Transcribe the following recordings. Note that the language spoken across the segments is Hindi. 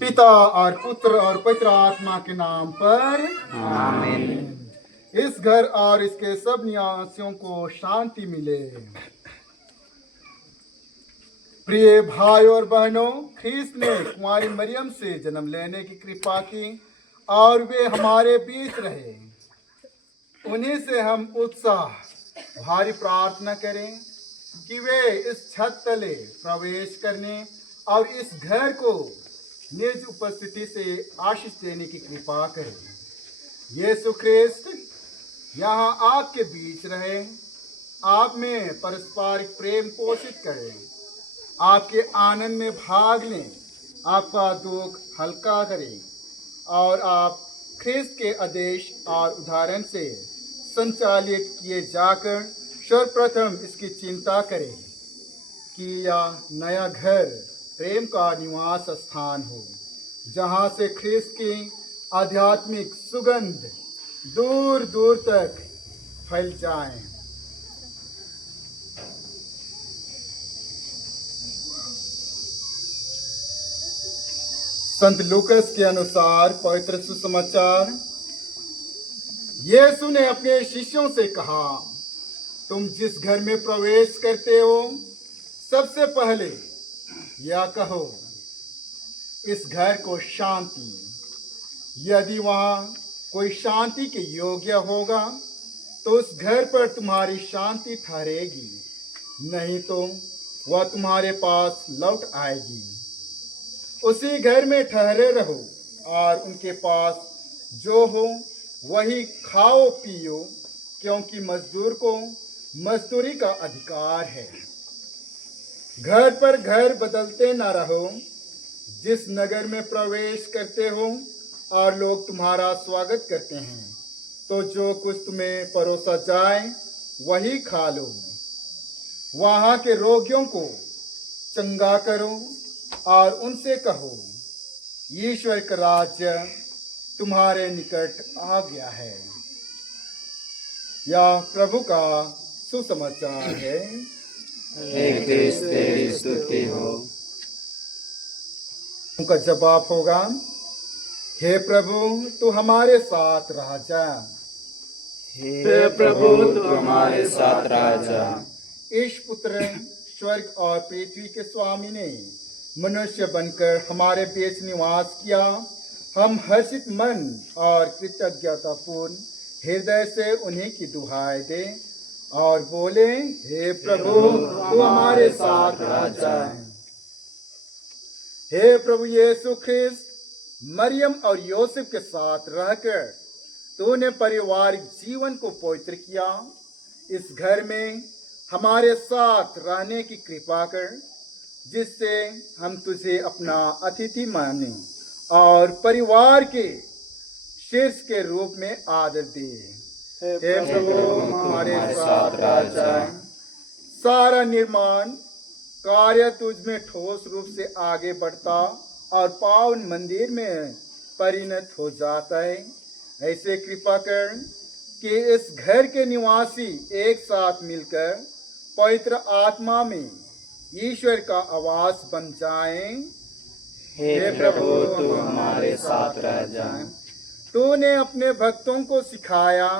पिता और पुत्र और पवित्र आत्मा के नाम पर आमीन। इस घर और इसके सब निवासियों को शांति मिले। प्रिय भाई और बहनों, ख्रीस्त ने कुमारी मरियम से जन्म लेने की कृपा की और वे हमारे बीच रहे। उन्हीं से हम उत्साह भारी प्रार्थना करें कि वे इस छत तले प्रवेश करने और इस घर को निज उपस्थिति से आशीष देने की कृपा करें। यीशु ख्रीस्त यहाँ आपके बीच रहे, आप में पारस्परिक प्रेम पोषित करें, आपके आनंद में भाग लें, आपका दुख हल्का करें और आप ख्रीस्त के आदेश और उदाहरण से संचालित किए जाकर सर्वप्रथम इसकी चिंता करें कि यह नया घर प्रेम का निवास स्थान हो, जहाँ से ख्रीस्त की आध्यात्मिक सुगंध दूर दूर तक फैल जाए। संत लूकस के अनुसार पवित्र सुसमाचार, यीशु ने अपने शिष्यों से कहा, तुम जिस घर में प्रवेश करते हो सबसे पहले यह कहो, इस घर को शांति। यदि वहां कोई शांति के योग्य होगा तो उस घर पर तुम्हारी शांति ठहरेगी, नहीं तो वह तुम्हारे पास लौट आएगी। उसी घर में ठहरे रहो और उनके पास जो हो वही खाओ पियो, क्योंकि मजदूर को मजदूरी का अधिकार है। घर पर घर बदलते न रहो। जिस नगर में प्रवेश करते हो और लोग तुम्हारा स्वागत करते हैं, तो जो कुछ तुम्हें परोसा जाए वही खा लो। वहां के रोगियों को चंगा करो और उनसे कहो, ईश्वर का राज्य तुम्हारे निकट आ गया है। यह प्रभु का सुसमाचार है। हे ख्रीस्त, तेरी स्तुति हो। उनका जवाब होगा, हे प्रभु तू हमारे साथ रह जा। हे प्रभु तू हमारे साथ रह जा। ईश पुत्र स्वर्ग और पृथ्वी के स्वामी ने मनुष्य बनकर हमारे बीच निवास किया। हम हर्षित मन और कृतज्ञतापूर्ण हृदय से उन्हीं की दुहाई दे और बोले, हे प्रभु तू हमारे साथ रह जा। हे प्रभु यीशु ख्रीस्त, मरियम और यूसुफ के साथ रहकर तूने पारिवारिक जीवन को पवित्र किया। इस घर में हमारे साथ रहने की कृपा कर, जिससे हम तुझे अपना अतिथि माने और परिवार के शीर्ष के रूप में आदर दे। हे प्रभु हमारे साथ रह जा। सारा निर्माण कार्य तुझ में ठोस रूप से आगे बढ़ता और पावन मंदिर में परिणत हो जाता है। ऐसे कृपा कर कि इस घर के निवासी एक साथ मिलकर पवित्र आत्मा में ईश्वर का आवास बन जाएं। हे प्रभु तू हमारे साथ रह जा। तूने अपने भक्तों को सिखाया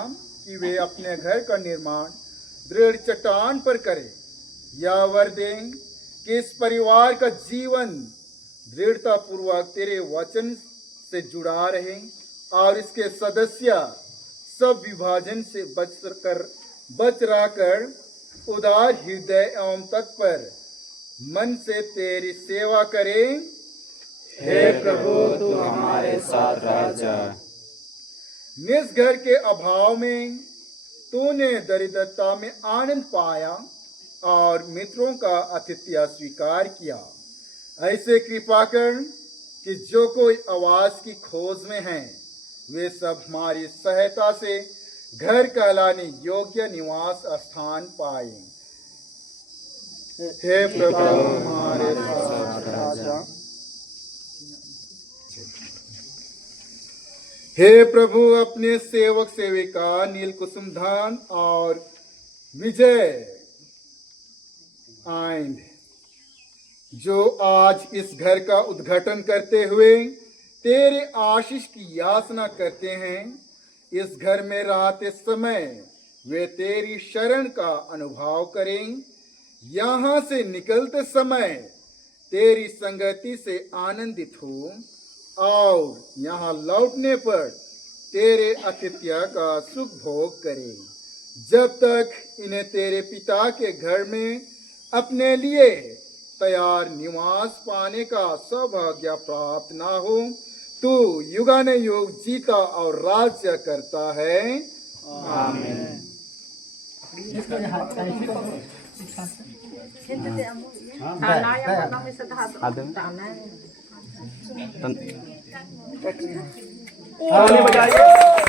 कि वे अपने घर का निर्माण दृढ़ चट्टान पर करें। यह वर दें कि इस परिवार का जीवन दृढ़ता पूर्वक तेरे वचन से जुड़ा रहे और इसके सदस्य सब विभाजन से बच रहकर उदार हृदय एवं तत्पर मन से तेरी सेवा करें। हे प्रभु तू हमारे साथ रह जा। निज घर के अभाव में तूने दरिद्रता में आनंद पाया और मित्रों का आतिथ्य स्वीकार किया। ऐसे कृपा कर कि जो कोई आवास की खोज में हैं, वे सब हमारी सहायता से घर कहलाने योग्य निवास स्थान पाए। हे प्रभु हमारे साथ रह जा। हे प्रभु अपने सेवक सेविका नील कुसुम धान और विजय आइंद जो आज इस घर का उद्घाटन करते हुए तेरे आशीष की याचना करते हैं, इस घर में रहते समय वे तेरी शरण का अनुभव करें। यहाँ से निकलते समय तेरी संगति से आनंदित हो और यहाँ लौटने पर तेरे आतिथ्य का सुख भोग करें, जब तक इन्हें तेरे पिता के घर में अपने लिए तैयार निवास पाने का सौभाग्य प्राप्त ना हो। तू युगानुयुग जीता और राज्य करता है। आमीन। ताली बजाइए।